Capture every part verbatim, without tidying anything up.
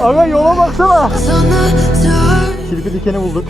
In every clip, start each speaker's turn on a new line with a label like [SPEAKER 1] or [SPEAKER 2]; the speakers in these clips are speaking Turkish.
[SPEAKER 1] Aga yola baksana. Kirpi dikeni bulduk.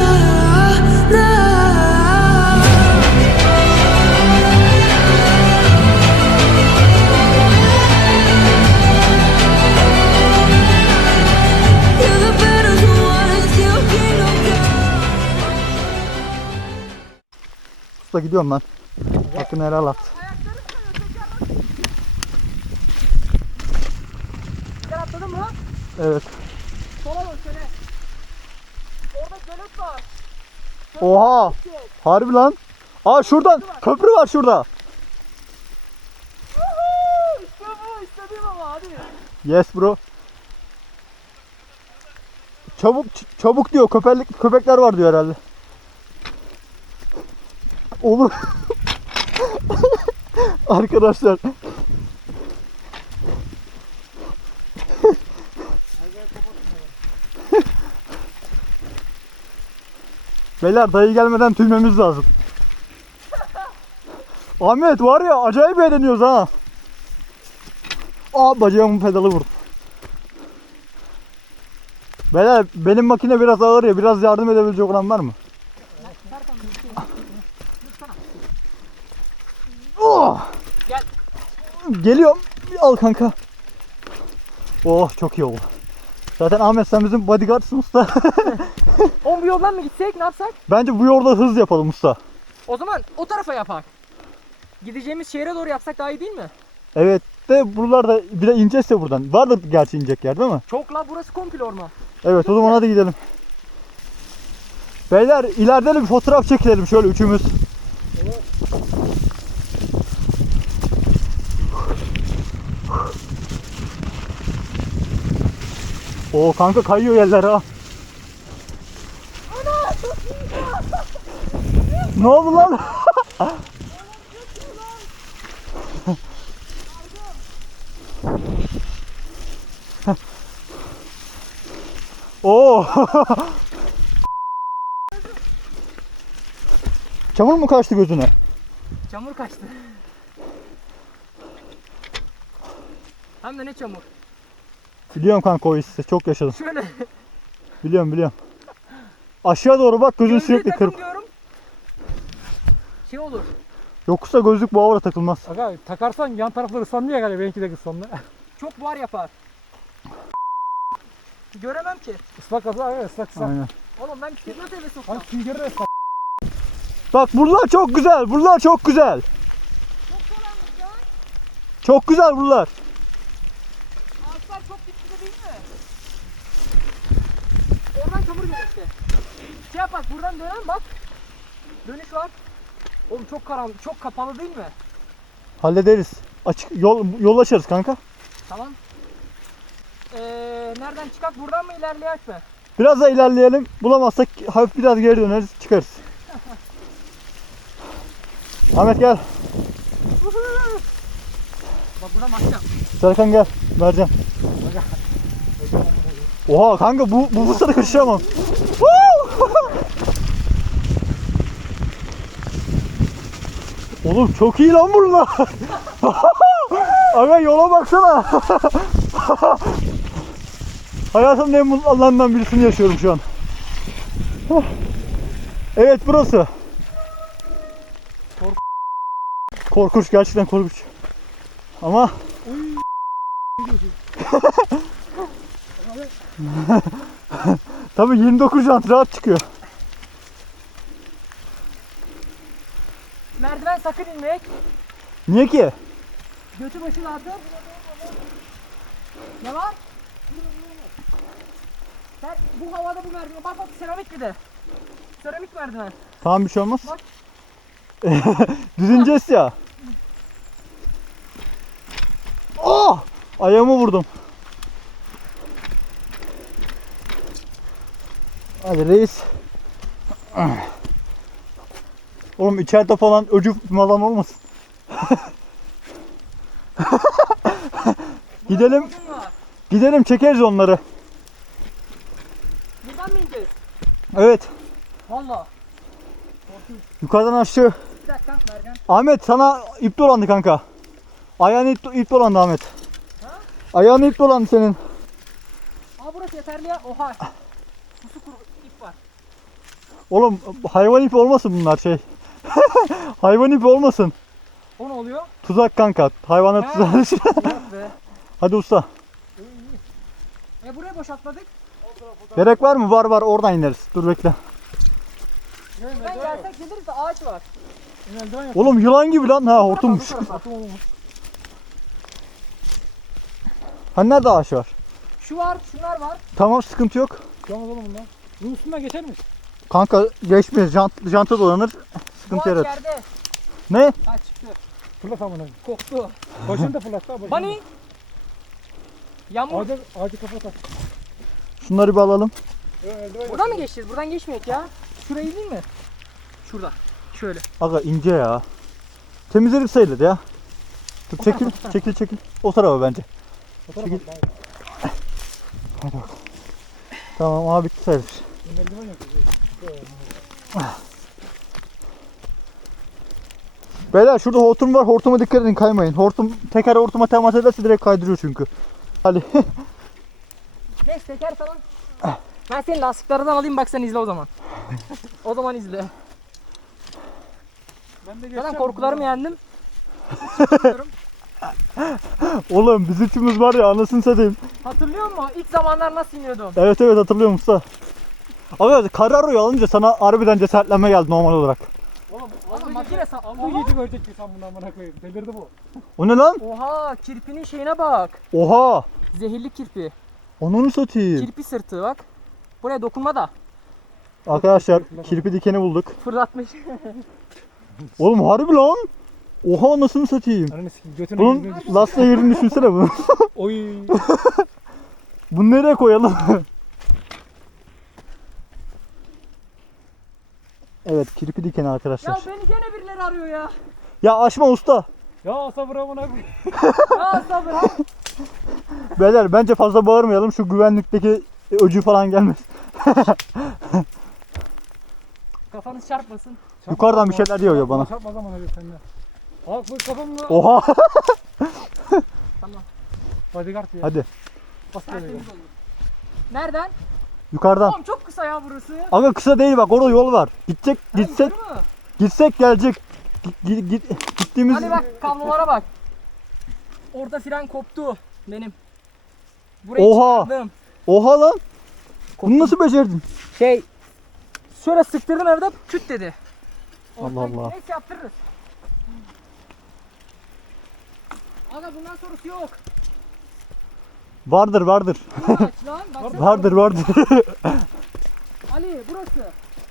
[SPEAKER 1] Usta gidiyorum ben. Hakkını helal at.
[SPEAKER 2] Sen atladın mı?
[SPEAKER 1] Evet.
[SPEAKER 2] Sola bak şöyle. Orada gölet var.
[SPEAKER 1] Oha! Harbi lan. Aa şuradan köprü var şurada.
[SPEAKER 2] İşte bu istediğim ama hadi.
[SPEAKER 1] Yes bro. Çabuk çabuk diyor. Köpeklik köpekler var diyor herhalde. Olur. Arkadaşlar. Beyler dayı gelmeden tüymemiz lazım. Ahmet var ya acayip eğleniyoruz ha. Aa bacağımın pedalı vurdu. Beyler benim makine biraz ağır ya, biraz yardım edebilecek olan var mı? Oh!
[SPEAKER 2] Gel.
[SPEAKER 1] Geliyorum. Al kanka. Oh çok iyi oldu. Zaten Ahmet sen bizim bodyguardsın usta.
[SPEAKER 2] On bu yoldan mı gitsek ne yapsak?
[SPEAKER 1] Bence bu yolda hız yapalım usta.
[SPEAKER 2] O zaman o tarafa yapak. Gideceğimiz şehre doğru yapsak daha iyi değil mi?
[SPEAKER 1] Evet de buralarda bir de ineceğiz ya buradan. Vardır gerçi inecek yer değil mi?
[SPEAKER 2] Çok la burası komple orman.
[SPEAKER 1] Evet o zaman hadi gidelim. Beyler ileride de bir fotoğraf çekelim şöyle üçümüz. Oo kanka kayıyor yerler ha. Ne oldu lan? Oo. Çamur mu kaçtı gözüne?
[SPEAKER 2] Çamur kaçtı. Hem de ne çamur.
[SPEAKER 1] Biliyorum kanka o hissi. Çok yaşadım.
[SPEAKER 2] Şöyle.
[SPEAKER 1] Biliyorum biliyorum. Aşağı doğru bak gözün
[SPEAKER 2] Gözlüğü
[SPEAKER 1] sürekli
[SPEAKER 2] takın
[SPEAKER 1] kırp.
[SPEAKER 2] diyorum. Şey olur.
[SPEAKER 1] Yoksa gözlük bu avra takılmaz.
[SPEAKER 3] Aga takarsan yan tarafları ıslanmıyor galiba, benimki de ıslandı.
[SPEAKER 2] Çok buhar yapar. Göremem ki.
[SPEAKER 3] Islak kasa aga, ıslak ıslak.
[SPEAKER 1] Aynen.
[SPEAKER 2] Oğlum ben bir nasıl eve sokacağım?
[SPEAKER 3] Hani süngeri de ıslak.
[SPEAKER 1] Bak buralar çok güzel. Buralar çok güzel.
[SPEAKER 2] Çok karanlık ya.
[SPEAKER 1] Çok güzel buralar.
[SPEAKER 2] Ağaçlar çok dipte değil mi? Oradan çamur geliyor işte. Şey yap bak buradan dönelim bak. Dönüş var. Oğlum çok karanlık, çok kapalı değil mi?
[SPEAKER 1] Hallederiz. Açık yol yol açarız kanka.
[SPEAKER 2] Tamam. Ee, nereden çıkak? Buradan mı ilerleyek mi?
[SPEAKER 1] Biraz da ilerleyelim. Bulamazsak hafif biraz geri döneriz, çıkarız. Ahmet gel.
[SPEAKER 2] Bak buradan başlayalım.
[SPEAKER 1] Serkan gel. Vereceğim. Oha kanka bu bu fırsatı kaçıramam. Oğlum çok iyi lan buralar. Aga yola baksana. Hayatımın en mutlu anlarından birisini yaşıyorum şu an. Evet burası. Kork korkunç, gerçekten korkunç. Ama tabii yirmi dokuz jant rahat çıkıyor.
[SPEAKER 2] Merdiven sakın inmek.
[SPEAKER 1] Niye ki?
[SPEAKER 2] Götü başı lazım. Ne var? Sen bu havada bu merdiven. Bak bak seramik bir de. Seramik merdiven.
[SPEAKER 1] Tamam bir şey olmaz.
[SPEAKER 2] Bak.
[SPEAKER 1] Düzüneceğiz ya. Oh! Ayağımı vurdum. Hadi reis. Oğlum içeride falan öcü malan olmasın. Gidelim. Gidelim çekeriz onları.
[SPEAKER 2] Buradan mı ineceğiz?
[SPEAKER 1] Evet.
[SPEAKER 2] Valla.
[SPEAKER 1] Yukarıdan aşağı.
[SPEAKER 2] Bir dakika Mergen.
[SPEAKER 1] Ahmet sana ip dolandı kanka. Ayağın ip, ip dolandı Ahmet.
[SPEAKER 2] Ha?
[SPEAKER 1] Ayağın ip dolandı senin.
[SPEAKER 2] Aa burası yeterli ya. Oha. Pusu kuru ip var.
[SPEAKER 1] Oğlum hayvan ipi olmasın bunlar şey. Hayvan ipi olmasın.
[SPEAKER 2] O ne oluyor?
[SPEAKER 1] Tuzak kanka. Hayvanlar
[SPEAKER 2] Ha.
[SPEAKER 1] tuzağı.
[SPEAKER 2] Yok be.
[SPEAKER 1] Hadi usta.
[SPEAKER 2] E buraya boşaltmadık.
[SPEAKER 1] Gerek var mı? Var var, oradan ineriz. Dur bekle.
[SPEAKER 2] Ben gelsek geliriz de ağaç var.
[SPEAKER 3] Eldiven yok.
[SPEAKER 1] Oğlum yılan gibi lan. Ha hortummuş.
[SPEAKER 2] Bu tarafa.
[SPEAKER 1] Hani nerede ağaç var?
[SPEAKER 2] Şu var, şunlar var.
[SPEAKER 1] Tamam, sıkıntı yok.
[SPEAKER 3] Yalnız oğlum bunlar. Bunun üstünden geçer miyiz?
[SPEAKER 1] Kanka geçmeyiz. Jant, janta dolanır. Sıkıntı
[SPEAKER 2] Bu ağaç
[SPEAKER 1] yaratır.
[SPEAKER 2] yerde.
[SPEAKER 1] Ne?
[SPEAKER 2] Ha çıktı.
[SPEAKER 3] Fırlat amına.
[SPEAKER 2] Koktu.
[SPEAKER 3] Başını da fırlat da başını.
[SPEAKER 2] Bunny. Yağmur.
[SPEAKER 3] Ağacı, ağacı kapat at.
[SPEAKER 1] Şunları bir alalım.
[SPEAKER 3] Yok, eldiven
[SPEAKER 2] Buradan mı geçeceğiz? Buradan geçmeyek ya. Şurayı değil mi? Şurada. Şöyle.
[SPEAKER 1] Aga ince ya. Temizledik sayılır ya. Dur, çekil, çekil, çekil. O tarafa bence.
[SPEAKER 3] Fotoğraf
[SPEAKER 1] Çekil.
[SPEAKER 3] at.
[SPEAKER 1] Hadi bakalım. Tamam abi, bitti sayılır.
[SPEAKER 3] Benim eldiven yok.
[SPEAKER 1] Beyler şurada hortum var. Hortuma dikkat edin, kaymayın. Hortum teker hortuma temas ederse direkt kaydırıyor çünkü. Hadi.
[SPEAKER 2] Neyse teker falan. Ben senin lastiklerden alayım, bak sen izle o zaman. O zaman izle.
[SPEAKER 3] Ben de
[SPEAKER 2] Zaten
[SPEAKER 3] geçeceğim.
[SPEAKER 2] korkularımı yendim.
[SPEAKER 1] Oğlum biz üçümüz var ya, anasını satayım.
[SPEAKER 2] Hatırlıyor musun? İlk zamanlar nasıl iniyordum?
[SPEAKER 1] Evet evet, hatırlıyorum usta. Abi Carraro'yu alınca sana harbiden cesaretlenme geldi normal olarak.
[SPEAKER 3] Oğlum
[SPEAKER 2] Oğlum
[SPEAKER 3] aldığı
[SPEAKER 2] makine
[SPEAKER 3] makine
[SPEAKER 2] sa-
[SPEAKER 3] Aldığı
[SPEAKER 2] Oha.
[SPEAKER 3] yiğidi görecek ki sen bunu amına koyayım. Delirdi bu.
[SPEAKER 1] O ne lan?
[SPEAKER 2] Oha, kirpinin şeyine bak.
[SPEAKER 1] Oha!
[SPEAKER 2] Zehirli kirpi.
[SPEAKER 1] Onunu satayım.
[SPEAKER 2] Kirpi sırtı bak. Buraya dokunma da.
[SPEAKER 1] Arkadaşlar kirpi dikeni bulduk.
[SPEAKER 2] Fırlatmış.
[SPEAKER 1] Oğlum harbi lan. Oha, anasını satayım.
[SPEAKER 3] Ananı sikeyim götüne
[SPEAKER 1] Bunun
[SPEAKER 3] yüzüne düştü.
[SPEAKER 1] lastiğe yerini düşünsene bunu.
[SPEAKER 3] Oy.
[SPEAKER 1] Bunu nereye koyalım? Evet, kirpi dikeni
[SPEAKER 2] Ya
[SPEAKER 1] arkadaşlar.
[SPEAKER 2] beni gene birileri arıyor ya.
[SPEAKER 1] Ya aşma usta.
[SPEAKER 3] Ya sabır amına koyayım.
[SPEAKER 2] Ya sabır ha.
[SPEAKER 1] Beyler bence fazla bağırmayalım, şu güvenlikteki öcü falan gelmez.
[SPEAKER 2] Kafanız çarpmasın.
[SPEAKER 1] Yukarıdan bir şeyler diyor ya bana.
[SPEAKER 3] Çarpmaz amına koyayım seninle. Al bu kafamla.
[SPEAKER 1] Oha.
[SPEAKER 2] Tamam.
[SPEAKER 3] Bodyguard ya.
[SPEAKER 1] Hadi
[SPEAKER 3] Bas böyle.
[SPEAKER 2] Tertemiz oldu. Nereden?
[SPEAKER 1] yukarıdan.
[SPEAKER 2] Oğlum çok kısa ya burası.
[SPEAKER 1] Aga kısa değil, bak orada yol var. Gidecek,
[SPEAKER 2] Ha,
[SPEAKER 1] gitsek,
[SPEAKER 2] yukarı mı?
[SPEAKER 1] gitsek gelecek. Git, git, gittiğimiz
[SPEAKER 2] Hadi bak, kablolara bak. Orada fren koptu benim. Burayı
[SPEAKER 1] Oha!
[SPEAKER 2] çıkardım.
[SPEAKER 1] Oha lan. Bunu nasıl becerdin?
[SPEAKER 2] Şey, şöyle sıktırdım evde, küt dedi.
[SPEAKER 1] Allah
[SPEAKER 2] Ortadan
[SPEAKER 1] Allah.
[SPEAKER 2] Neyse yaptırırız. Aga bundan sonrası yok.
[SPEAKER 1] Vardır vardır.
[SPEAKER 2] Bu ağaç lan. Baksana.
[SPEAKER 1] Vardır vardır.
[SPEAKER 2] Ali burası.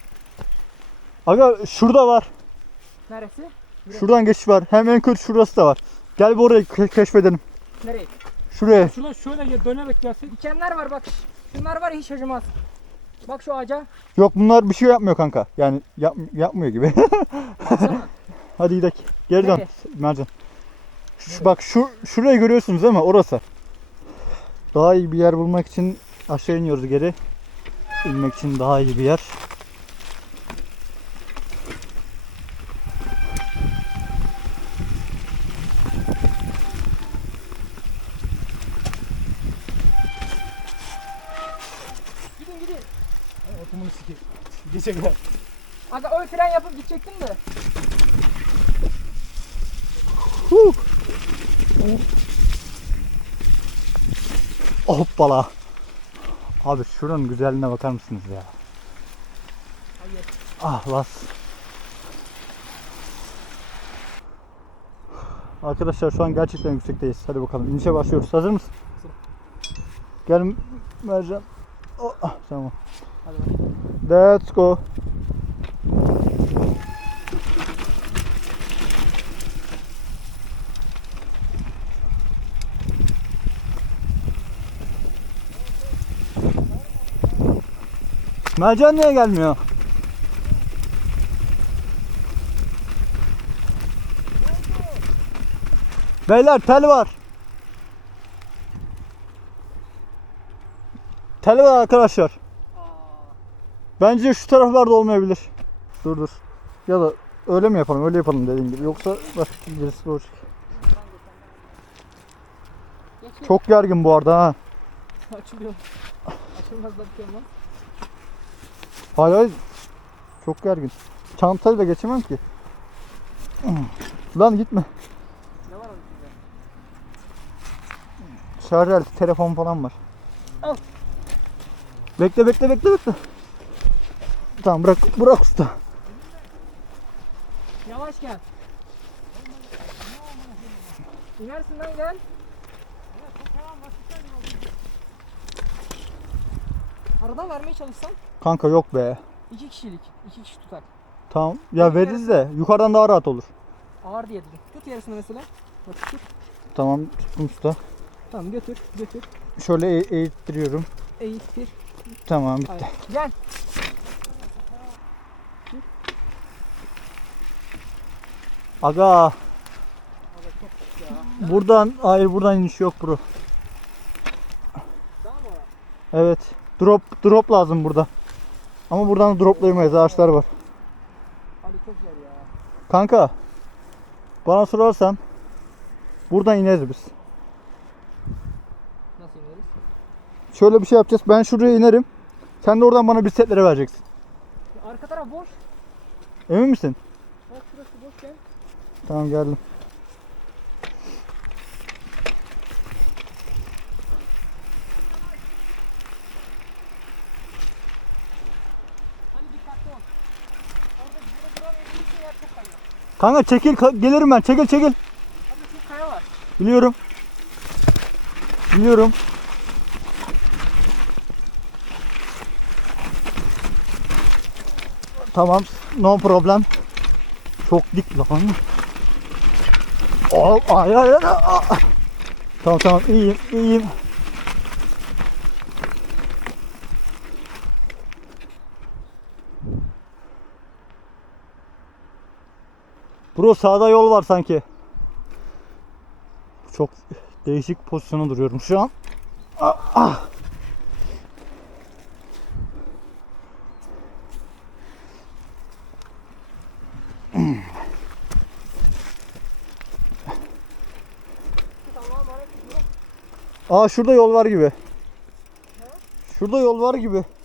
[SPEAKER 1] Aga şurada var.
[SPEAKER 2] Neresi?
[SPEAKER 1] Şuradan geçiş var. Hem en kötü şurası da var. Gel bir orayı ke- keşfedelim.
[SPEAKER 2] Nereye?
[SPEAKER 1] Şuraya.
[SPEAKER 3] Şuna şöyle dönerek gelsek.
[SPEAKER 2] Dikenler var bak. Şunlar var ya, hiç acımaz. Bak şu ağaca.
[SPEAKER 1] Yok, bunlar bir şey yapmıyor kanka. Yani yap, yapmıyor gibi.
[SPEAKER 2] Baksana.
[SPEAKER 1] Hadi gidelim. Geri dön
[SPEAKER 2] Nereye?
[SPEAKER 1] Mercan. Şu, bak şu şurayı görüyorsunuz değil mi? Orası. Daha iyi bir yer bulmak için aşağı iniyoruz geri. İnmek için daha iyi bir yer.
[SPEAKER 2] Gidin gidin.
[SPEAKER 3] Otumunu sikeyim. Geçecekler.
[SPEAKER 2] Aga ön fren yapıp gidecektim de.
[SPEAKER 1] Huh. Hoppala. Abi şuranın güzelliğine bakar mısınız ya?
[SPEAKER 2] Hayır.
[SPEAKER 1] Ah las. Arkadaşlar şu an gerçekten yüksekteyiz. Hadi bakalım inişe başlıyoruz. Hazır mısın? Gel Mercan. Oh, ah, tamam.
[SPEAKER 2] Hadi bakalım.
[SPEAKER 1] Let's go. Mercan niye gelmiyor? Beyler tel var. Tel var arkadaşlar. Bence şu taraflarda olmayabilir. Dur dur. Ya da öyle mi yapalım? Öyle yapalım dediğim gibi. Yoksa başka birisi olacak.
[SPEAKER 2] Geç, geç.
[SPEAKER 1] Çok gergin bu arada ha.
[SPEAKER 2] Açılıyor. Açılmaz da bir şey olmaz.
[SPEAKER 1] Hala çok gergin. Çantayla geçemem ki. Lan gitme.
[SPEAKER 2] Ne var onun içinde?
[SPEAKER 1] Şarj aleti, telefon falan var.
[SPEAKER 2] Al.
[SPEAKER 1] Bekle bekle bekle bekle. Tamam bırak bırak usta.
[SPEAKER 2] Yavaş gel. İnersin lan gel. Aradan vermeye çalışsan
[SPEAKER 1] Kanka yok be.
[SPEAKER 2] iki kişilik. iki kişi tutar.
[SPEAKER 1] Tamam. Ya veririz de yukarıdan daha rahat olur.
[SPEAKER 2] Ağır diye dedim. Tut yarısını mesela. Bak tut.
[SPEAKER 1] Tamam tuttum usta.
[SPEAKER 2] Tamam götür götür.
[SPEAKER 1] Şöyle eğ- eğittiriyorum.
[SPEAKER 2] Eğittir.
[SPEAKER 1] Tamam bitti.
[SPEAKER 2] Hayır. Gel.
[SPEAKER 1] Aga. Buradan hayır buradan iniş yok bro.
[SPEAKER 2] Daha mı var?
[SPEAKER 1] Evet. Drop drop lazım burada. Ama buradan droplayamayız. Ağaçlar var.
[SPEAKER 2] Ali çok zor ya.
[SPEAKER 1] Kanka. Bana sorarsan buradan ineriz biz.
[SPEAKER 2] Nasıl ineriz?
[SPEAKER 1] Şöyle bir şey yapacağız. Ben şuraya inerim. Sen de oradan bana bisikletlere vereceksin.
[SPEAKER 2] Arka taraf boş.
[SPEAKER 1] Emin misin?
[SPEAKER 2] Bak şurası boş gel.
[SPEAKER 1] Tamam geldim.
[SPEAKER 2] Hani dikkatli ol. Orada burada duran eğilirse yer çok kayıyor.
[SPEAKER 1] Kanka çekil ka- gelirim ben. Çekil çekil.
[SPEAKER 2] Abi çok kaya var.
[SPEAKER 1] Biliyorum. Biliyorum. Tamam. No problem. Çok dik lan. Al ay ay ay. ay. Tamam tamam iyiyim iyiyim. Bro sağda yol var sanki. Çok değişik pozisyona duruyorum şu an. Ah, ah.
[SPEAKER 2] Tamam bana gidiyor.
[SPEAKER 1] Aa şurada yol var gibi. Şurada yol var gibi.